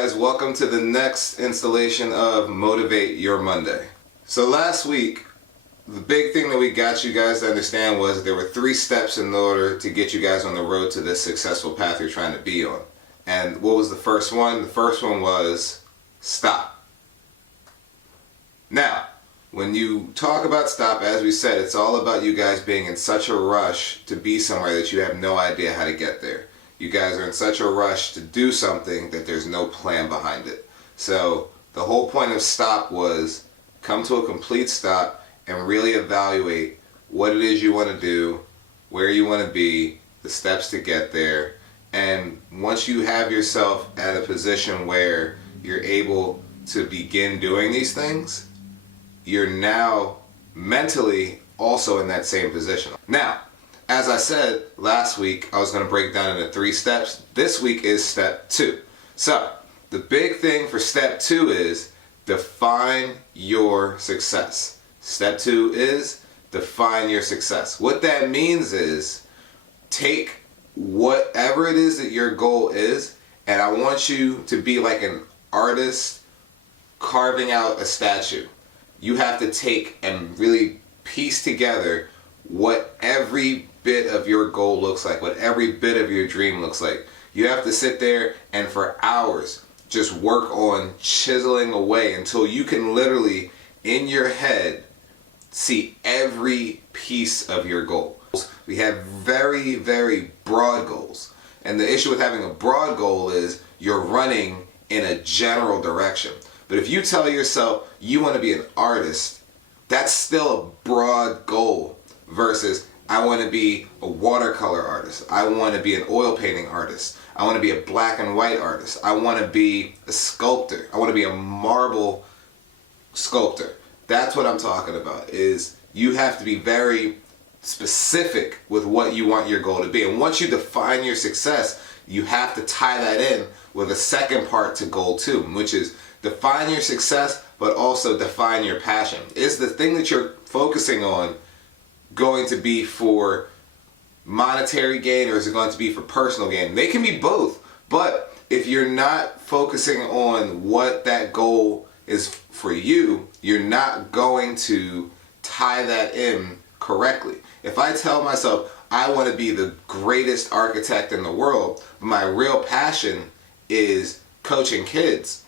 guys, welcome to the next installation of Motivate Your Monday. So last week, the big thing that we got you guys to understand was that there were 3 steps in order to get you guys on the road to this successful path you're trying to be on. And what was the first one? The first one was stop. Now, when you talk about stop, as we said, it's all about you guys being in such a rush to be somewhere that you have no idea how to get there. You guys are in such a rush to do something that there's no plan behind it. So the whole point of stop was come to a complete stop and really evaluate what it is you want to do, where you want to be, the steps to get there. And once you have yourself at a position where you're able to begin doing these things, you're now mentally also in that same position. Now, as I said last week, I was going to break down into 3 steps. This week is step 2. So, the big thing for step 2 is define your success. Step 2 is define your success. What that means is take whatever it is that your goal is, and I want you to be like an artist carving out a statue. You have to take and really piece together what every bit of your goal looks like, what every bit of your dream looks like. You have to sit there and for hours just work on chiseling away until you can literally, in your head, see every piece of your goal. We have very, very broad goals. And the issue with having a broad goal is you're running in a general direction. But if you tell yourself you want to be an artist, that's still a broad goal versus I want to be a watercolor artist. I want to be an oil painting artist. I want to be a black and white artist. I want to be a sculptor. I want to be a marble sculptor. That's what I'm talking about, is you have to be very specific with what you want your goal to be. And once you define your success, you have to tie that in with a second part to goal 2, which is define your success, but also define your passion. Is the thing that you're focusing on going to be for monetary gain, or is it going to be for personal gain? They can be both, but if you're not focusing on what that goal is for you, you're not going to tie that in correctly. If I tell myself I want to be the greatest architect in the world, but my real passion is coaching kids,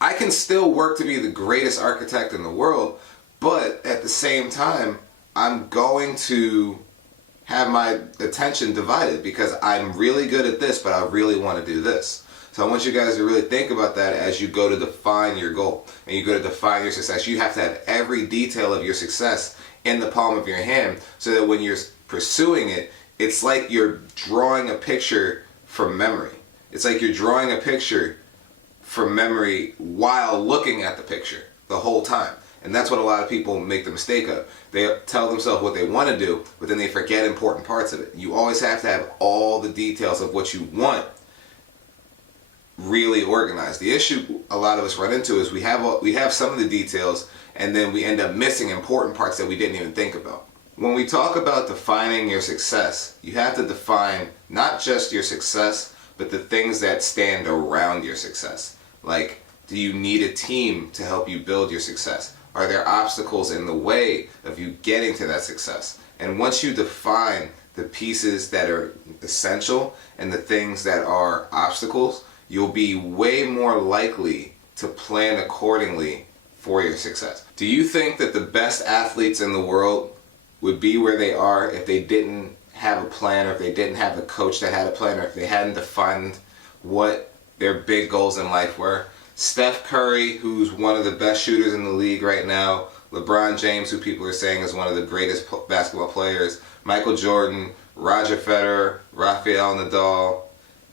I can still work to be the greatest architect in the world, but at the same time, I'm going to have my attention divided because I'm really good at this, but I really want to do this. So I want you guys to really think about that as you go to define your goal and you go to define your success. You have to have every detail of your success in the palm of your hand so that when you're pursuing it, it's like you're drawing a picture from memory. It's like you're drawing a picture from memory while looking at the picture the whole time. And that's what a lot of people make the mistake of. They tell themselves what they want to do, but then they forget important parts of it. You always have to have all the details of what you want really organized. The issue a lot of us run into is we have some of the details and then we end up missing important parts that we didn't even think about. When we talk about defining your success, you have to define not just your success, but the things that stand around your success. Like, do you need a team to help you build your success? Are there obstacles in the way of you getting to that success? And once you define the pieces that are essential and the things that are obstacles, you'll be way more likely to plan accordingly for your success. Do you think that the best athletes in the world would be where they are if they didn't have a plan, or if they didn't have a coach that had a plan, or if they hadn't defined what their big goals in life were? Steph Curry, who's one of the best shooters in the league right now, LeBron James, who people are saying is one of the greatest basketball players, Michael Jordan, Roger Federer, Rafael Nadal,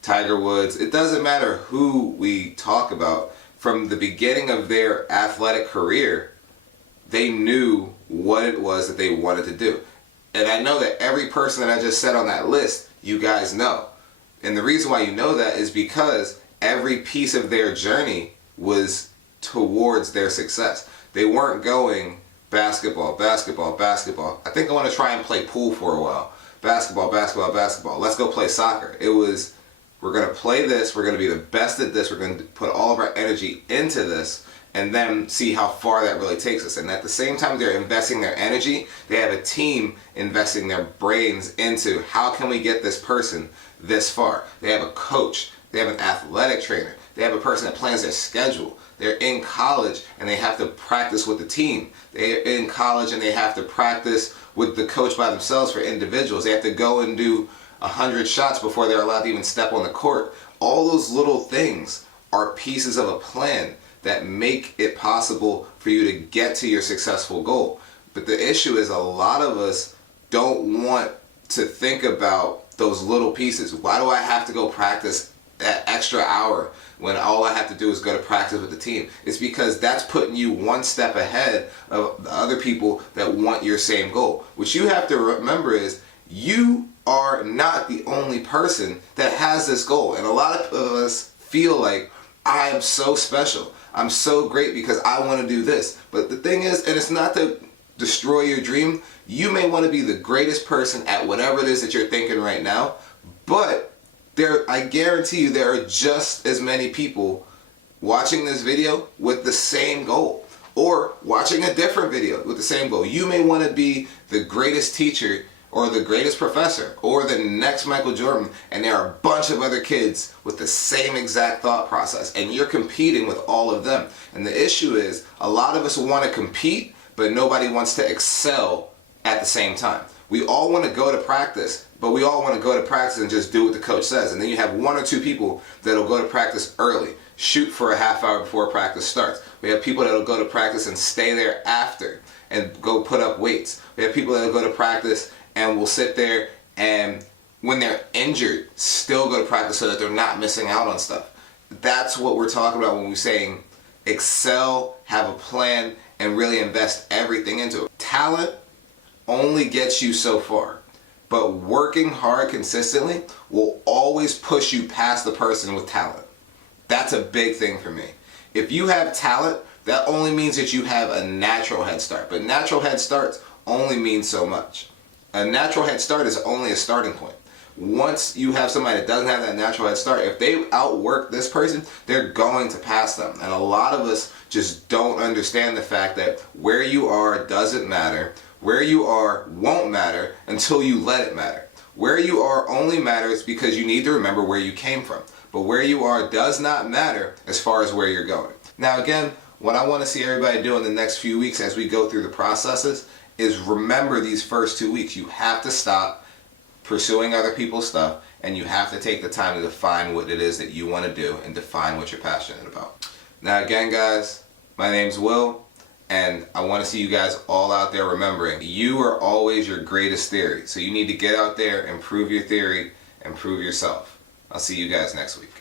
Tiger Woods. It doesn't matter who we talk about. From the beginning of their athletic career, they knew what it was that they wanted to do. And I know that every person that I just said on that list, you guys know. And the reason why you know that is because every piece of their journey was towards their success. They weren't going basketball, basketball, basketball. I think I want to try and play pool for a while. Basketball, basketball, basketball. Let's go play soccer. It was, We're going to play this. We're going to be the best at this. We're going to put all of our energy into this and then see how far that really takes us. And at the same time they're investing their energy, they have a team investing their brains into how can we get this person this far. They have a coach, they have an athletic trainer, they have a person that plans their schedule. They're in college and they have to practice with the team. They're in college and they have to practice with the coach by themselves for individuals. They have to go and do 100 shots before they're allowed to even step on the court. All those little things are pieces of a plan that make it possible for you to get to your successful goal. But the issue is a lot of us don't want to think about those little pieces. Why do I have to go practice that extra hour when all I have to do is go to practice with the team? It's because that's putting you one step ahead of the other people that want your same goal. What you have to remember is you are not the only person that has this goal. And a lot of us feel like, I am so special. I'm so great because I want to do this. But the thing is, and it's not to destroy your dream, you may want to be the greatest person at whatever it is that you're thinking right now, but I guarantee you there are just as many people watching this video with the same goal, or watching a different video with the same goal. You may want to be the greatest teacher or the greatest professor or the next Michael Jordan, and there are a bunch of other kids with the same exact thought process, and you're competing with all of them. And the issue is a lot of us want to compete, but nobody wants to excel at the same time. We all want to go to practice, but we all want to go to practice and just do what the coach says. And then you have one or two people that'll go to practice early, shoot for a half hour before practice starts. We have people that'll go to practice and stay there after and go put up weights. We have people that'll go to practice and will sit there and when they're injured still go to practice so that they're not missing out on stuff. That's what we're talking about when we're saying excel, have a plan, and really invest everything into it. Talent only gets you so far, but working hard consistently will always push you past the person with talent. That's a big thing for me. If you have talent, that only means that you have a natural head start, but natural head starts only mean so much. A natural head start is only a starting point. Once you have somebody that doesn't have that natural head start, if they outwork this person, they're going to pass them. And a lot of us just don't understand the fact that where you are doesn't matter. Where you are won't matter until you let it matter. Where you are only matters because you need to remember where you came from. But where you are does not matter as far as where you're going. Now again, what I want to see everybody do in the next few weeks as we go through the processes is remember these first 2 weeks. You have to stop pursuing other people's stuff, and you have to take the time to define what it is that you want to do and define what you're passionate about. Now again, guys, my name's Will, and I want to see you guys all out there remembering you are always your greatest theory. So you need to get out there and prove your theory and prove yourself. I'll see you guys next week.